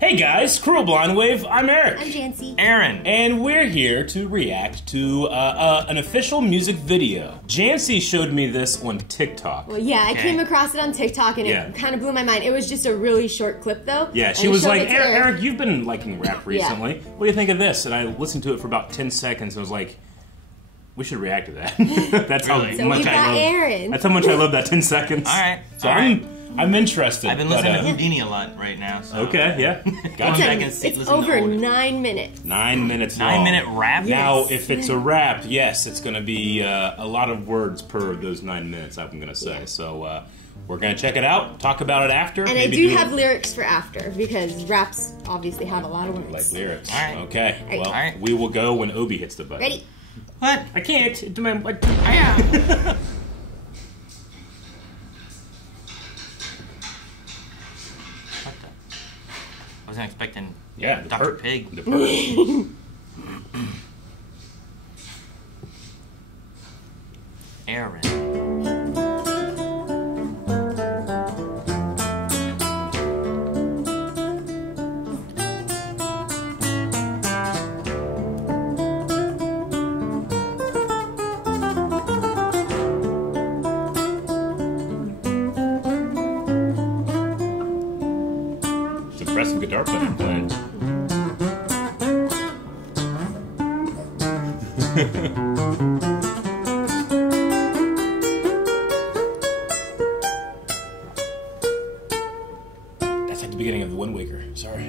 Hey guys, Cruel Blind Wave, I'm Eric. I'm Janci. Aaron. And we're here to react to an official music video. Janci showed me this on TikTok. Well, yeah, I came across it on TikTok and it kind of blew my mind. It was just a really short clip though. Yeah, she was like, Eric, you've been liking rap recently. What do you think of this? And I listened to it for about 10 seconds and was like, we should react to that. That's how Really? much I love Aaron. That's how much I love that 10 seconds. Alright. So I'm interested. I've been listening to Houdini a lot right now. So. Okay, yeah. Gotcha. It's over 9 minutes. 9 minutes long. 9-minute rap? Now, if it's a rap, yes, it's going to be a lot of words per those 9 minutes, I'm going to say. Yeah. So we're going to check it out, talk about it after. And maybe I do have lyrics for after, because raps obviously have a lot of words. Like lyrics. All right. Okay, well, we will go when Obi hits the button. Ready? What? I can't. Yeah. Wasn't expecting Dr. Pig. The purge. Aaron. Impressive guitar player playing. That's like the beginning of the Wind Waker. Sorry.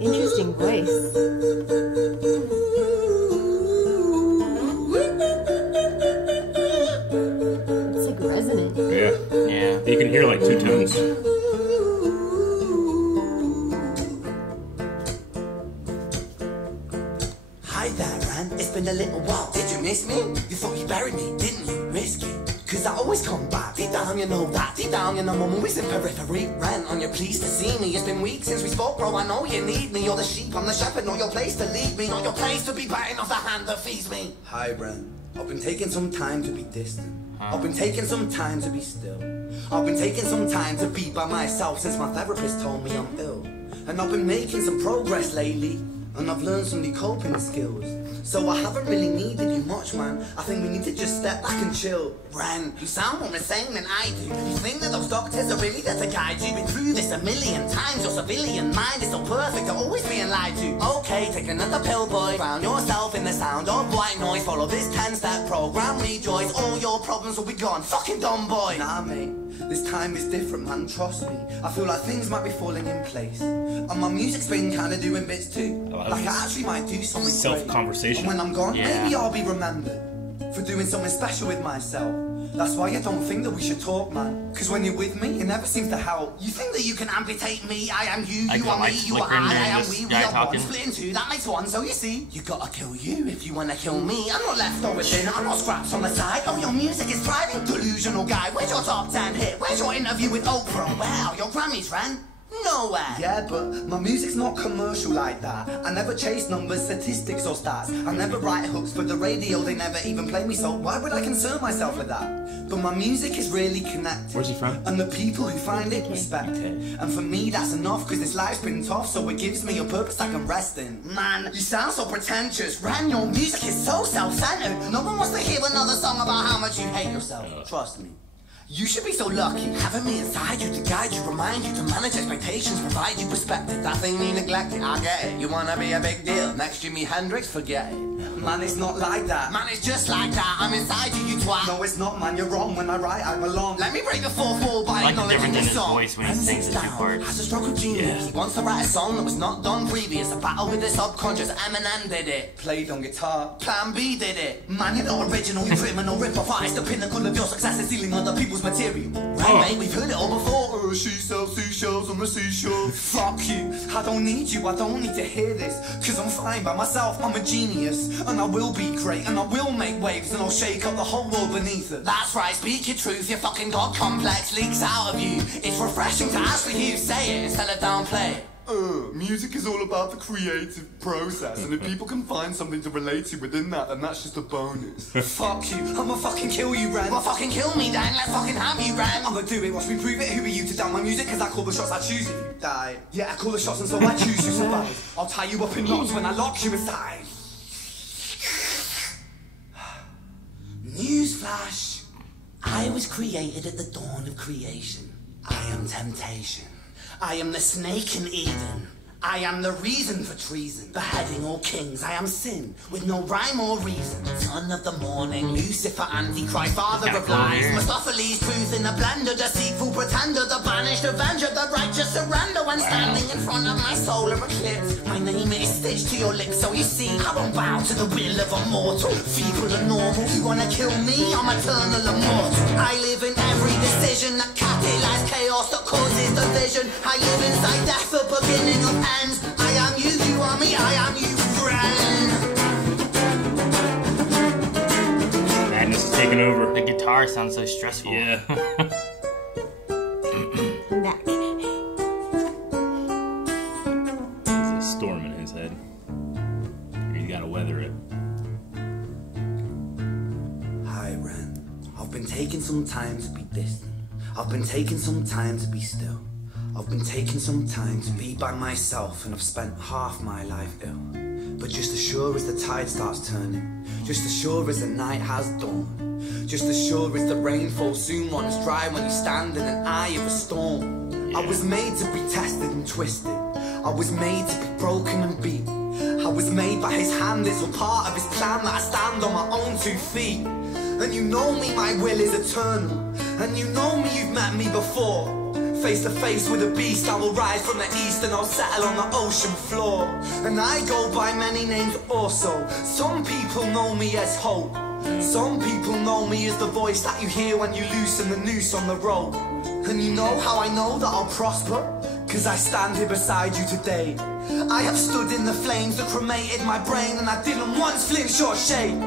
Interesting voice. Yeah. You can hear like two tones. Hi there, Ren. It's been a little while. Did you miss me? You thought you buried me, didn't you? Risky. Cause I always come back. Deep down, you know that. Deep down, you know I'm always in periphery. Ren, on your pleased to see me. It's been weeks since we spoke, bro. I know you need me. You're the sheep, I'm the shepherd. Not your place to lead me. Not your place to be biting off the hand that feeds me. Hi, Ren. I've been taking some time to be distant. I've been taking some time to be still. I've been taking some time to be by myself since my therapist told me I'm ill. And I've been making some progress lately, and I've learned some new coping skills. So I haven't really needed you much, man. I think we need to just step back and chill. Ren, you sound more insane than I do. You think that those doctors are really there to guide you? Been through this a million times. Your civilian mind is so perfect, you're always being lied to. Okay, take another pill, boy. Drown yourself in the sound of white noise. Follow this 10-step program, rejoice. All your problems will be gone. Fucking dumb boy. Nah, mate. This time is different, man, trust me. I feel like things might be falling in place. And my music's been kinda doing bits too. Like I actually might do something self-conversation. And when I'm gone, maybe I'll be remembered for doing something special with myself. That's why I don't think that we should talk, man. Cause when you're with me, it never seems to help. You think that you can amputate me? I am you, you are me, you are I am we are one. Split in two, that makes one, so you see. You gotta kill you if you wanna kill me. I'm not left over thin, I'm not scraps on the side. Oh, your music is thriving, delusional guy. Where's your top 10 hit? Where's your interview with Oprah? Wow, your Grammys ran nowhere. Yeah, but my music's not commercial like that. I never chase numbers, statistics or stats. I never write hooks for the radio, they never even play me, so why would I concern myself with that? But my music is really connected. Where's he from? And the people who find it respect it. And for me that's enough, cause this life's been tough, so it gives me a purpose I can rest in. Man, you sound so pretentious. Ren, your music is so self-centered. No one wants to hear another song about how much you hate yourself. Trust me. You should be so lucky, having me inside you to guide you, remind you to manage expectations, provide you perspective. That thing you neglected, I get it. You wanna be a big deal, next Jimi Hendrix, forget it. Man, it's not like that. Man, it's just like that. I'm inside you, you twat. No, it's not, man. You're wrong. When I write, I belong. Let me break the fourth wall by acknowledging this song. Voice when he sings the two parts. Has a stroke of genius. He wants to write a song that was not done previous. A battle with the subconscious. Eminem did it. Played on guitar. Plan B did it. Man, you're not original. You're criminal. Rip-off artist. The pinnacle of your success is stealing other people's material. Right, mate? We've heard it all before. She sells seashells on the seashore. Fuck you. I don't need you. I don't need to hear this. Cause I'm fine by myself. I'm a genius. And I will be great. And I will make waves. And I'll shake up the whole world beneath it. That's right. Speak your truth. Your fucking God complex leaks out of you. It's refreshing to actually hear you say it instead of downplay it. Music is all about the creative process, and if people can find something to relate to within that, then that's just a bonus. Fuck you, I'ma fucking kill you, Ren. Well, fucking kill me, then, let's fucking have you, Ren. I'ma do it, watch me prove it. Who are you to down my music? Cause I call the shots, I choose if you die. Yeah, I call the shots and so I choose you survive. I'll tie you up in knots when I lock you aside. Newsflash. I was created at the dawn of creation. I am temptation. I am the snake in Eden. I am the reason for treason, beheading all kings. I am sin, with no rhyme or reason. Son of the morning, Lucifer, Antichrist, father of lies. Mephistophelies, truth in a blender, deceitful pretender, the banished avenger, the righteous surrender. When standing in front of my solar eclipse, my name is stitched to your lips, so you see I won't bow to the will of a mortal. Feeble and normal, you wanna kill me? I'm eternal immortal. I live in every decision that catalyzes chaos, that causes division. I live inside death, the beginning of ends. I am you, you are me, I am you, friend. Madness is taking over. The guitar sounds so stressful. Yeah. I'm back. There's a storm in his head. You gotta weather it. Hi, Ren. I've been taking some time to be distant. I've been taking some time to be still. I've been taking some time to be by myself, and I've spent half my life ill. But just as sure as the tide starts turning, just as sure as the night has dawned, just as sure as the rain falls soon runs dry when you stand in an eye of a storm. I was made to be tested and twisted. I was made to be broken and beat. I was made by his hand, it's all part of his plan that I stand on my own 2 feet. And you know me, my will is eternal. And you know me, you've met me before. Face to face with a beast, I will rise from the east and I'll settle on the ocean floor. And I go by many names also. Some people know me as hope. Some people know me as the voice that you hear when you loosen the noose on the rope. And you know how I know that I'll prosper? Cause I stand here beside you today. I have stood in the flames that cremated my brain, and I didn't once flinch or shake.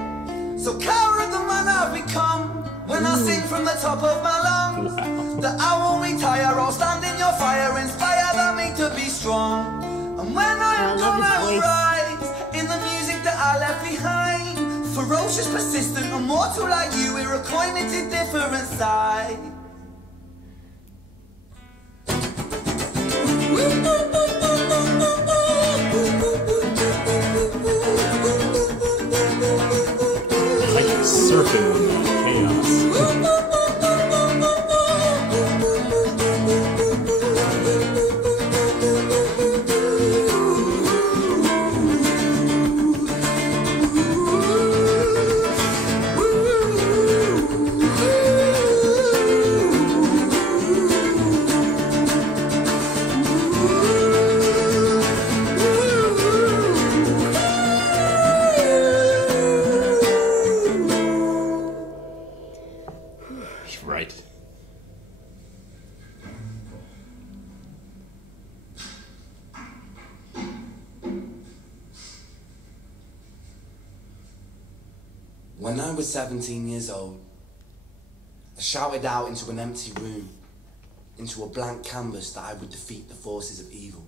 So coward the man I've become, when I sing from the top of my lungs, that I won't retire, I'll stand in your fire, inspired by me to be strong. And when I am gone, I will rise in the music that I left behind. Ferocious, persistent, immortal like you, we're a climate different side. It's like surfing on chaos. Right. When I was 17 years old, I shouted out into an empty room, into a blank canvas, that I would defeat the forces of evil.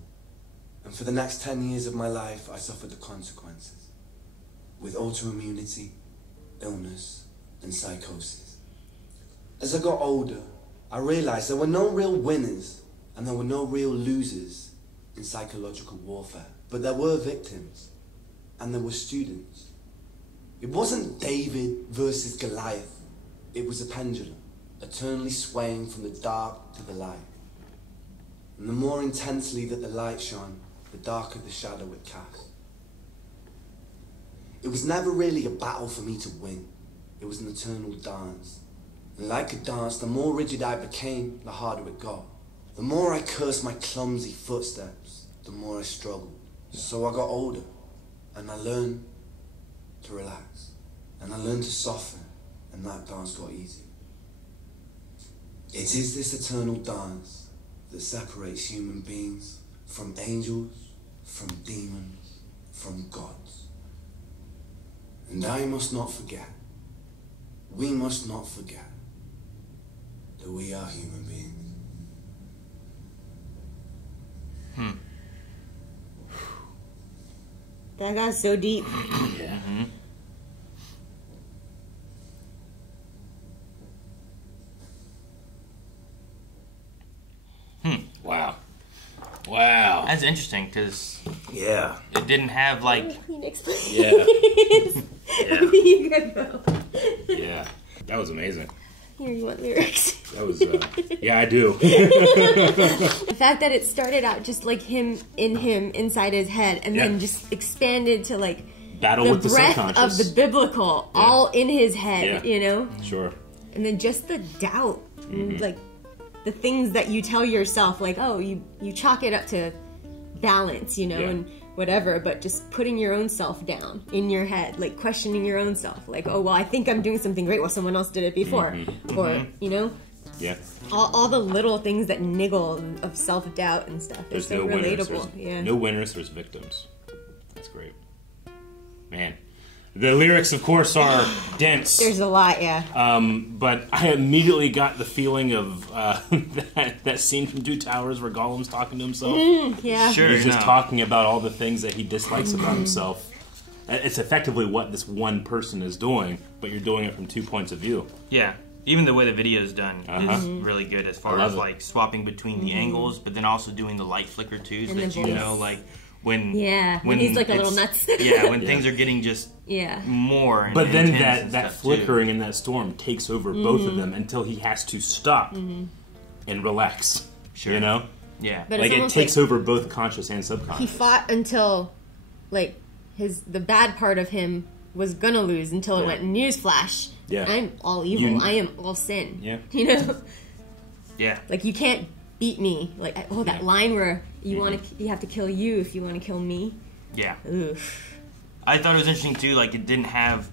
And for the next 10 years of my life, I suffered the consequences, with autoimmunity, illness, and psychosis. As I got older, I realized there were no real winners and there were no real losers in psychological warfare, but there were victims and there were students. It wasn't David versus Goliath. It was a pendulum, eternally swaying from the dark to the light. And the more intensely that the light shone, the darker the shadow it cast. It was never really a battle for me to win. It was an eternal dance. And like a dance, the more rigid I became, the harder it got. The more I cursed my clumsy footsteps, the more I struggled. So I got older, and I learned to relax, and I learned to soften, and that dance got easier. It is this eternal dance that separates human beings from angels, from demons, from gods. And I must not forget, we must not forget, that we are human beings. That guy's so deep. Yeah. Wow. Wow. That's interesting because Yeah. it didn't have like. Yeah. Yeah. You could go. Yeah. That was amazing. Here, you want lyrics? That was, yeah, I do. The fact that it started out just like him inside his head, and then just expanded to like Battle the with the breath subconscious. of the biblical, all in his head, you know? Sure. And then just the doubt, like the things that you tell yourself, like, oh, you chalk it up to balance, you know, and whatever, but just putting your own self down in your head, like questioning your own self, like, oh, well, I think I'm doing something great, well, someone else did it before, or, you know? Yeah. All the little things that niggle of self-doubt and stuff. There's It's so no winners. relatable. There's no winners, there's victims. That's great. Man. The lyrics, of course, are dense. There's a lot, yeah. But I immediately got the feeling of that scene from Two Towers where Gollum's talking to himself. Yeah. Sure. He's just talking about all the things that he dislikes about himself. It's effectively what this one person is doing, but you're doing it from 2 points of view. Yeah. Even the way the video is done is really good as far as like swapping between the angles, but then also doing the light flicker too, so And that the you voice. know, like when when he's like a little nuts. when things are getting just more. But then intense that and that stuff, flickering in that storm takes over both of them until he has to stop and relax. Sure. You know? Yeah. But Like it's it almost takes like over both conscious and he subconscious. fought until, like, the bad part of him was gonna lose until it went newsflash. Yeah. I'm all evil. I am all sin. Yeah. You know? Yeah. Like, you can't beat me. Like, that line where you you have to kill you if you want to kill me. Yeah. Oof. I thought it was interesting too. Like it didn't have,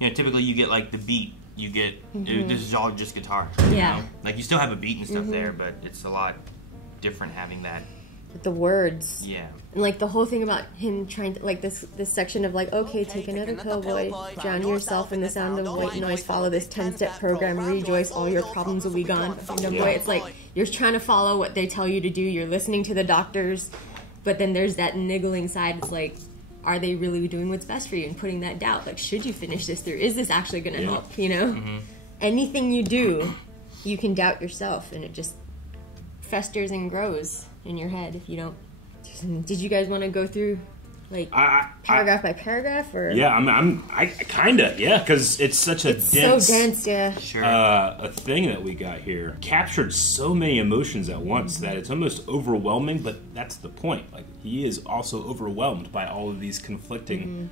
you know, typically you get like the beat. You get this is all just guitar. You know? Like you still have a beat and stuff there, but it's a lot different having that. With the words. Yeah. And like the whole thing about him trying to, like this section of like, okay, take another pill, boy, drown yourself in the sound of white noise, follow this 10-step program, rejoice, all your problems will be gone. You know, boy, it's like you're trying to follow what they tell you to do, you're listening to the doctors, but then there's that niggling side. It's like, are they really doing what's best for you? And putting that doubt, like, should you finish this through? Is this actually going to help, you know? Anything you do, you can doubt yourself, and it just festers and grows in your head if you don't. Did you guys want to go through like paragraph by paragraph, or? Yeah, I kinda, yeah, because it's such a dense, so dense, yeah. Sure. a thing that we got here. Captured so many emotions at once that it's almost overwhelming. But that's the point. Like he is also overwhelmed by all of these conflicting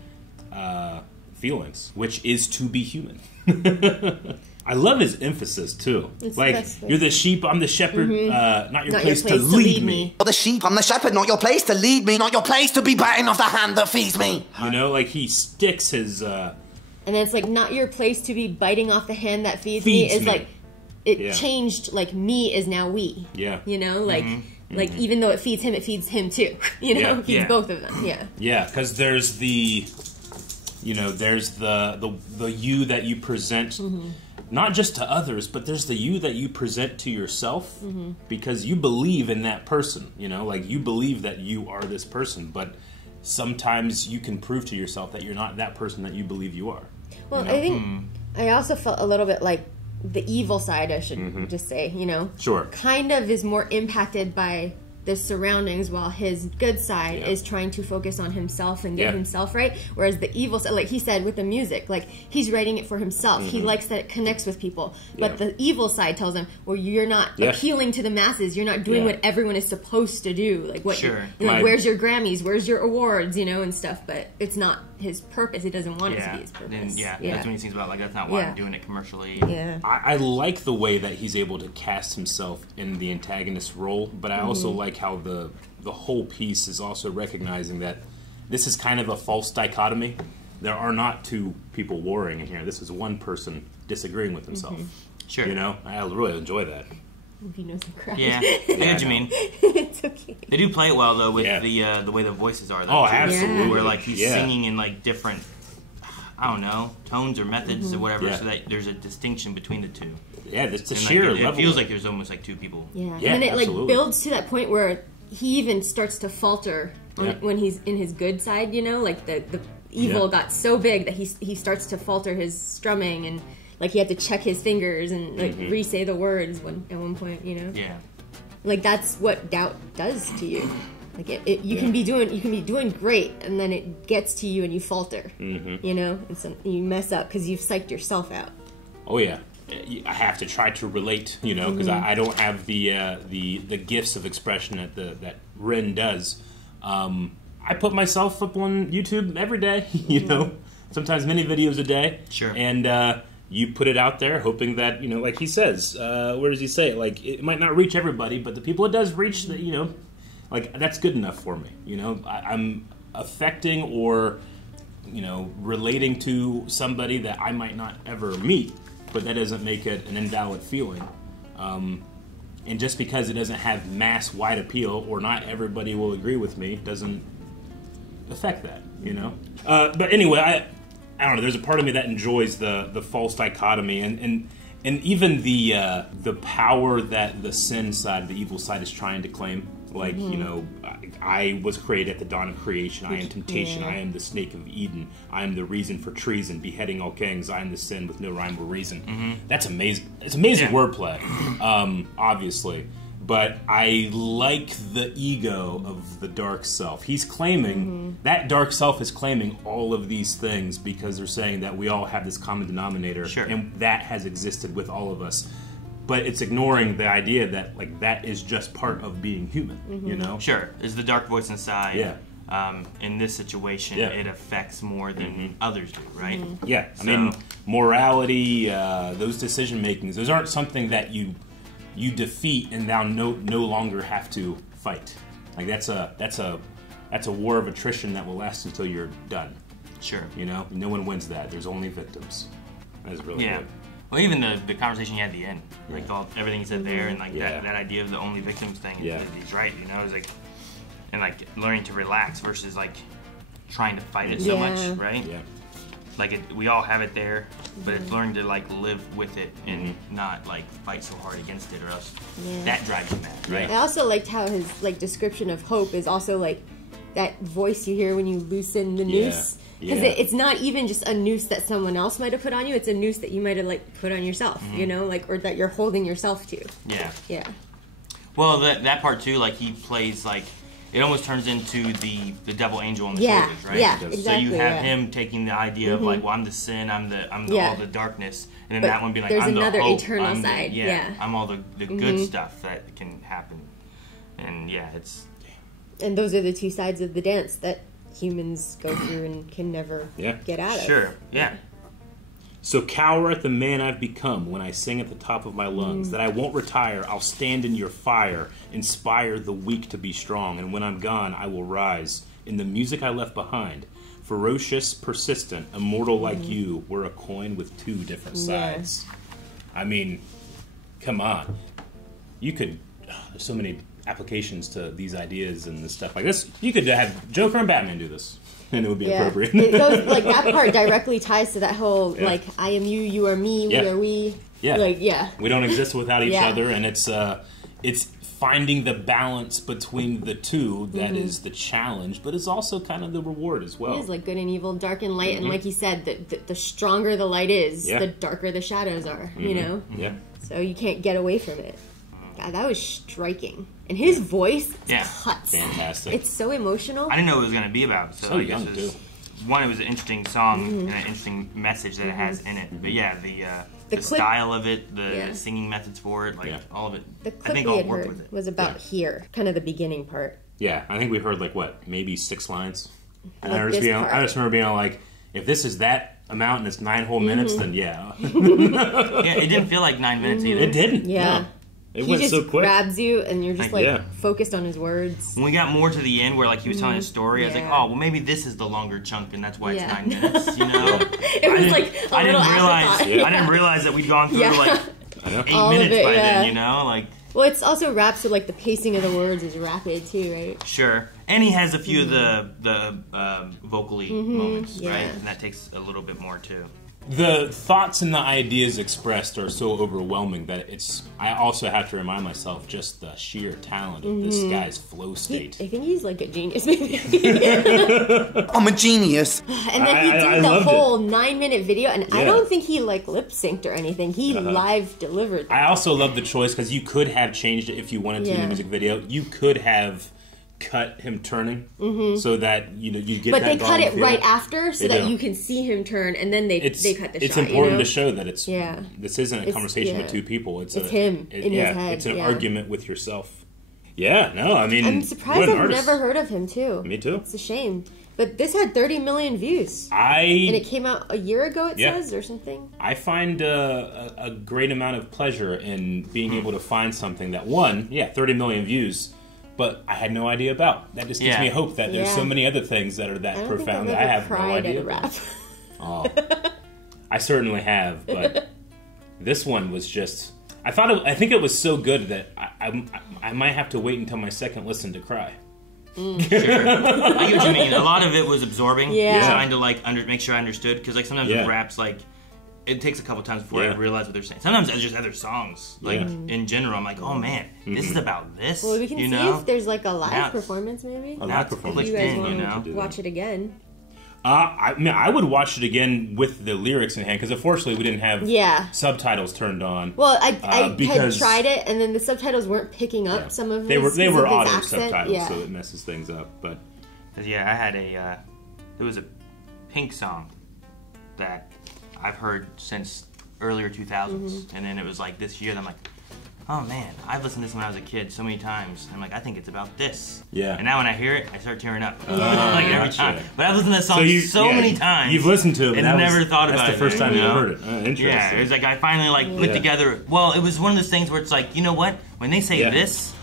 feelings, which is to be human. I love his emphasis too. It's like you're the sheep, I'm the shepherd. Not your place to to lead me. You're the sheep, I'm the shepherd, not your place to lead me, not your place to be biting off the hand that feeds me. You know, like he sticks his. And then it's like, not your place to be biting off the hand that feeds me. Is like, it changed. Like me is now we. Yeah. You know, like like even though it feeds him too. You know, it feeds both of them. Yeah. Yeah, because there's the, you know, there's the you that you present. Not just to others, but there's the you that you present to yourself because you believe in that person, you know, like you believe that you are this person, but sometimes you can prove to yourself that you're not that person that you believe you are. Well, you know? I think I also felt a little bit like the evil side, I should just say, you know, Sure. kind of is more impacted by the surroundings, while his good side is trying to focus on himself and get himself right, whereas the evil side, like he said with the music, like he's writing it for himself. He likes that it connects with people, but the evil side tells him, well, you're not appealing to the masses, you're not doing what everyone is supposed to do, like what you know, where's your Grammys, where's your awards, you know, and stuff, but it's not his purpose. He doesn't want it to be his purpose. That's when he thinks about, like, that's not why I'm doing it commercially. I like the way that he's able to cast himself in the antagonist role, but I also like how the whole piece is also recognizing that this is kind of a false dichotomy. There are not two people warring in here. This is one person disagreeing with himself. Sure. You know, I really enjoy that. If you know some crap. Yeah, I know what you mean. It's okay. They do play it well though with the way the voices are. Though, Oh, too. absolutely. Where like he's singing in like different, I don't know, tones or methods or whatever, so that there's a distinction between the two. Yeah, it's a And, sheer like, level. it feels like there's almost like two people. Yeah, Yeah, and then it like absolutely. builds to that point where he even starts to falter when he's in his good side, you know, like the evil got so big that he starts to falter his strumming, and like he had to check his fingers and like re-say the words at one point, you know. Yeah. Like that's what doubt does to you. Like you can be doing great, and then it gets to you and you falter, you know, and so you mess up because you've psyched yourself out. Oh yeah, I have to try to relate, you know, because I don't have the gifts of expression that Ren does. I put myself up on YouTube every day, you know, sometimes many videos a day. Sure. And you put it out there hoping that, you know, like he says, where does he say it? Like, it might not reach everybody, but the people it does reach, that, you know, like, that's good enough for me, you know. I'm affecting or, you know, relating to somebody that I might not ever meet, but that doesn't make it an invalid feeling. And just because it doesn't have mass wide appeal or not everybody will agree with me doesn't affect that, you know. But anyway, I don't know. There's a part of me that enjoys the false dichotomy and even the power that the sin side, the evil side, is trying to claim. Like, you know, I was created at the dawn of creation. I am temptation. I am the snake of Eden. I am the reason for treason, beheading all kings. I am the sin with no rhyme or reason. That's amazing. It's amazing wordplay, obviously. But I like the ego of the dark self. He's claiming, that dark self is claiming all of these things because they're saying that we all have this common denominator. Sure. And that has existed with all of us. But it's ignoring the idea that, like, that is just part of being human, you know? Sure. There's the dark voice inside. Yeah. In this situation, it affects more than others do, right? Yeah. I So- mean, morality, those decision makings, those aren't something that you defeat and now no longer have to fight. Like, that's a war of attrition that will last until you're done. Sure. You know? No one wins that. There's only victims. That's really good. Well, even the conversation you had at the end, like everything he said there, and like Yeah. that idea of the only victims thing, Yeah. he's right, you know, it's like, and like learning to relax versus like trying to fight it so much, right? Yeah. Like we all have it there, but it's learning to like live with it and not like fight so hard against it, or else that drives you mad, right? I also liked how his like description of hope is also like that voice you hear when you loosen the noose. Because it's not even just a noose that someone else might have put on you. It's a noose that you might have like put on yourself, you know, like, or that you're holding yourself to. Yeah. Yeah. Well, that part too, like he plays like it almost turns into the devil angel on the shoulders, right? Yeah, exactly. So you have him taking the idea of like, well, I'm the sin, I'm all the darkness, and then that one being like, there's I'm the another hope, eternal I'm side. I'm all the good stuff that can happen, and it's. And those are the two sides of the dance that humans go through and can never get out of. Sure. Yeah. So cower at the man I've become when I sing at the top of my lungs, that I won't retire, I'll stand in your fire, inspire the weak to be strong, and when I'm gone, I will rise in the music I left behind. Ferocious, persistent, immortal like you, we're a coin with two different sides. I mean, come on. You could, there's so many applications to these ideas and this stuff like this. You could have Joker and Batman do this. And it would be appropriate. It goes, like, that part directly ties to that whole, like, I am you, you are me, we are we. Yeah. Like, we don't exist without each other, and it's finding the balance between the two that is the challenge, but it's also kind of the reward as well. It is like good and evil, dark and light, and like you said, the stronger the light is, the darker the shadows are, you know? Yeah. So you can't get away from it. God, that was striking. And his voice cuts. Fantastic. It's so emotional. I didn't know what it was going to be about. So I guess young, too. One, it was an interesting song and an interesting message that it has in it. But yeah, the clip, style of it, the singing methods for it, like all of it. The clip I think we I'll had work heard with it. was about here, kind of the beginning part. Yeah, I think we heard like what, maybe 6 lines. And Like I just remember being like, if this is that amount and it's 9 whole minutes, then Yeah, it didn't feel like 9 minutes either. It didn't. Yeah. No. It He went just so quick. grabs you, and you're just Like, focused on his words. When we got more to the end, where like he was telling a story, I was like, oh, well, maybe this is the longer chunk, and that's why it's 9 minutes. You know, It was like a little afterthought. I didn't realize that we'd gone through like 8 All of minutes it, by then. You know, like. Well, it's also rap, so like the pacing of the words is rapid too, right? Sure, and he has a few of the vocally moments, Yeah. right? And that takes a little bit more too. The thoughts and the ideas expressed are so overwhelming that I also have to remind myself just the sheer talent of this guy's flow state. I think he's like a genius, maybe. I'm a genius. And then he did the whole 9-minute video, and I don't think he like lip synced or anything. He live delivered that. I also love the choice because you could have changed it if you wanted to in the music video. You could have cut him turning so that you get. But they cut it right after so that you can see him turn, and then they cut the shot. It's important to show that this isn't a conversation with two people. It's him in his head. It's an argument with yourself. Yeah, no, I mean, I'm surprised I've never heard of him too. Me too. It's a shame. But this had 30 million views. And it came out a year ago, it says, or something. I find a great amount of pleasure in being able to find something that, 30 million views, but I had no idea about. That just gives me hope that there's so many other things that are that profound that I have no idea about. Oh, I certainly have, but this one was just... I think it was so good that I might have to wait until my second listen to cry. Sure. I get what you mean. A lot of it was absorbing, trying to like make sure I understood, because like sometimes with raps, like it takes a couple times before I realize what they're saying. Sometimes it's just other songs, like in general. I'm like, oh man, this is about this. Well, we can see if there's like a live performance, maybe. A live performance. You guys want to watch it again? I would watch it again with the lyrics in hand, because unfortunately we didn't have subtitles turned on. Well, I had tried it, and then the subtitles weren't picking up some of his They were auto accent. subtitles, so it messes things up. But I had there was a Pink song that I've heard since earlier 2000s, and then it was like this year that I'm like, oh man, I've listened to this when I was a kid so many times. I'm like, I think it's about this. Yeah. And now when I hear it, I start tearing up. Like every time. But I've listened to that song so many times. You've listened to it, and never thought about it. That's the first time you heard it. Interesting. Yeah, it was like I finally put together. Well, it was one of those things where it's like, you know what? When they say this,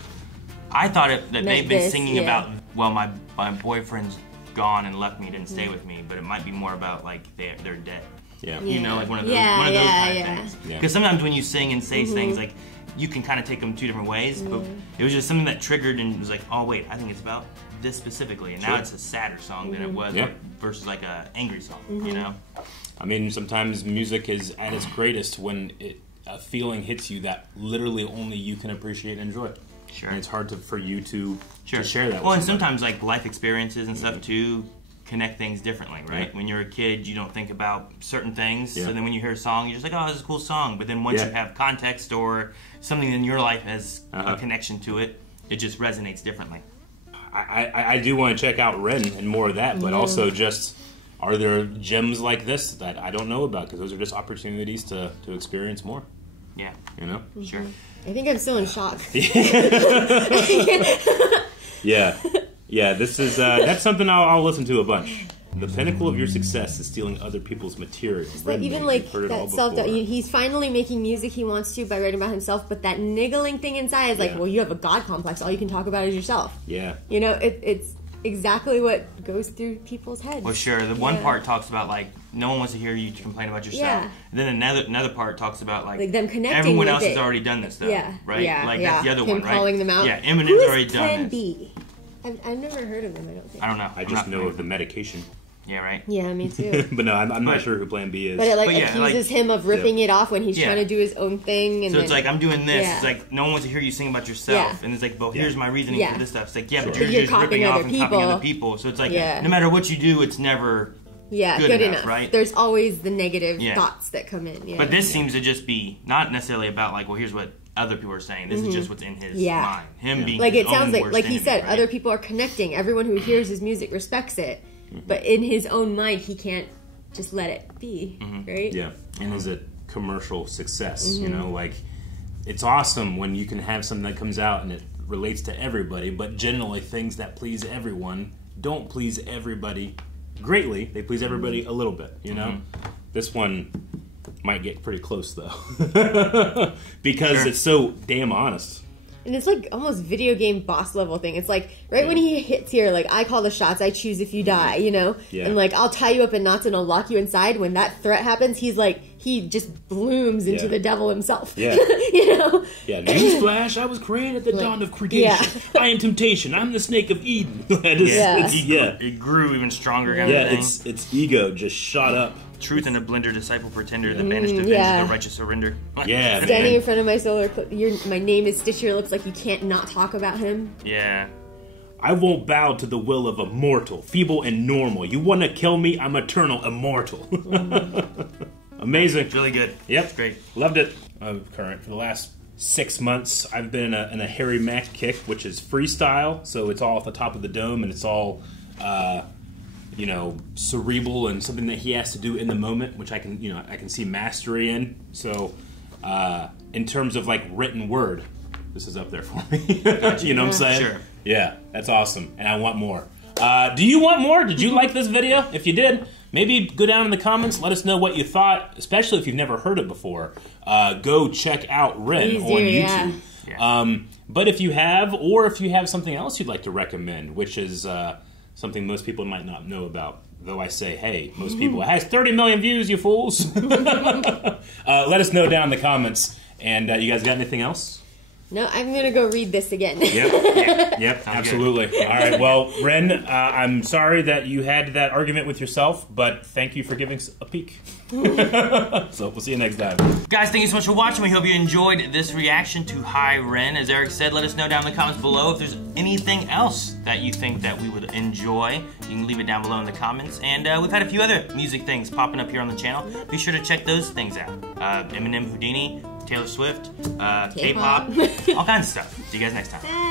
I thought that they've been singing about, well, my boyfriend's gone and left me, didn't stay with me, but it might be more about like they're dead. Yeah. You know, like one of those kind of things. Because sometimes when you sing and say things, like you can kind of take them two different ways, but it was just something that triggered and was like, oh wait, I think it's about this specifically, and now it's a sadder song than it was versus like a angry song, you know? I mean, sometimes music is at its greatest when a feeling hits you that literally only you can appreciate and enjoy. Sure. And it's hard for you to share that Well, with and sometimes like life experiences and stuff too connect things differently, right? Yeah. When you're a kid, you don't think about certain things, so then when you hear a song, you're just like, oh, this is a cool song, but then once you have context or something in your life has a connection to it, it just resonates differently. I do want to check out Ren and more of that, but also just, are there gems like this that I don't know about? Because those are just opportunities to experience more. Yeah. You know? Sure. I think I'm still in shock. Yeah, this is that's something I'll listen to a bunch. The pinnacle of your success is stealing other people's material. But even like that self-doubt, he's finally making music he wants to by writing about himself, but that niggling thing inside is like, well, you have a God complex. All you can talk about is yourself. Yeah. You know, it's exactly what goes through people's heads. Well, sure. The one part talks about like no one wants to hear you complain about yourself. Yeah. And then another part talks about like them connecting. Everyone with else it. has already done this stuff. Yeah. Right. Yeah. Like that's the other Him one, right? calling them out. Yeah. Eminem's already done Plan this. B? I've never heard of him. I don't think. I don't know. I just know of the medication. Yeah, right. Yeah, me too. But no, I'm not sure who Plan B is. But it accuses him of ripping it off when he's trying to do his own thing. And so it's like, I'm doing this. It's like, no one wants to hear you sing about yourself. Yeah. And it's like, well, here's my reasoning for this stuff. It's like, but you're just copying ripping off other and copying other people. So it's like, no matter what you do, it's never good enough, right? There's always the negative thoughts that come in. But this seems to just be not necessarily about like, well, here's what other people are saying. This is just what's in his mind. Him being like, his it sounds own like he worst said, enemy, other people are connecting. Everyone who hears his music respects it. But in his own mind, he can't just let it be, right? Yeah, and is a commercial success, you know, like, it's awesome when you can have something that comes out and it relates to everybody, but generally things that please everyone don't please everybody greatly. They please everybody a little bit, you know? This one might get pretty close, though, because it's so damn honest. And it's like almost video game boss level thing. It's like when he hits here, like, I call the shots, I choose if you die, you know? Yeah. And like, I'll tie you up in knots and I'll lock you inside. When that threat happens, he's like, he just blooms into the devil himself. Yeah. You know? Yeah, newsflash, I was created at the dawn of creation. I am temptation, I'm the snake of Eden. It grew even stronger. Kind of thing. Its ego just shot up. Truth in a blender, disciple pretender, the banished avenge, yeah. the righteous surrender. Yeah, Standing man. in front of my solar, my name is stitched to your lips like you can't not talk about him. Yeah. I won't bow to the will of a mortal, feeble and normal. You want to kill me? I'm eternal, immortal. Amazing. It's really good. Yep. It's great. Loved it. Current. For the last 6 months, I've been in a Harry Mack kick, which is freestyle. So it's all at the top of the dome, and it's all, you know, cerebral and something that he has to do in the moment, which I can see mastery in. So in terms of like written word, this is up there for me. You know what I'm saying? Sure. Yeah, that's awesome, and I want more. Do you want more? Did you like this video? If you did, maybe go down in the comments, let us know what you thought, especially if you've never heard it before. Go check out Ren on YouTube. Yeah. But if you have, or if you have something else you'd like to recommend, which is something most people might not know about, though I say, hey, most people, it has 30 million views, you fools. Let us know down in the comments. And you guys got anything else? No, I'm gonna go read this again. Yep, absolutely. All right, well, Ren, I'm sorry that you had that argument with yourself, but thank you for giving a peek. So we'll see you next time. Guys, thank you so much for watching. We hope you enjoyed this reaction to Hi Ren. As Eric said, let us know down in the comments below if there's anything else that you think that we would enjoy. You can leave it down below in the comments. And we've had a few other music things popping up here on the channel. Be sure to check those things out. Eminem, Houdini, Taylor Swift, K-pop, all kinds of stuff. See you guys next time. Bye.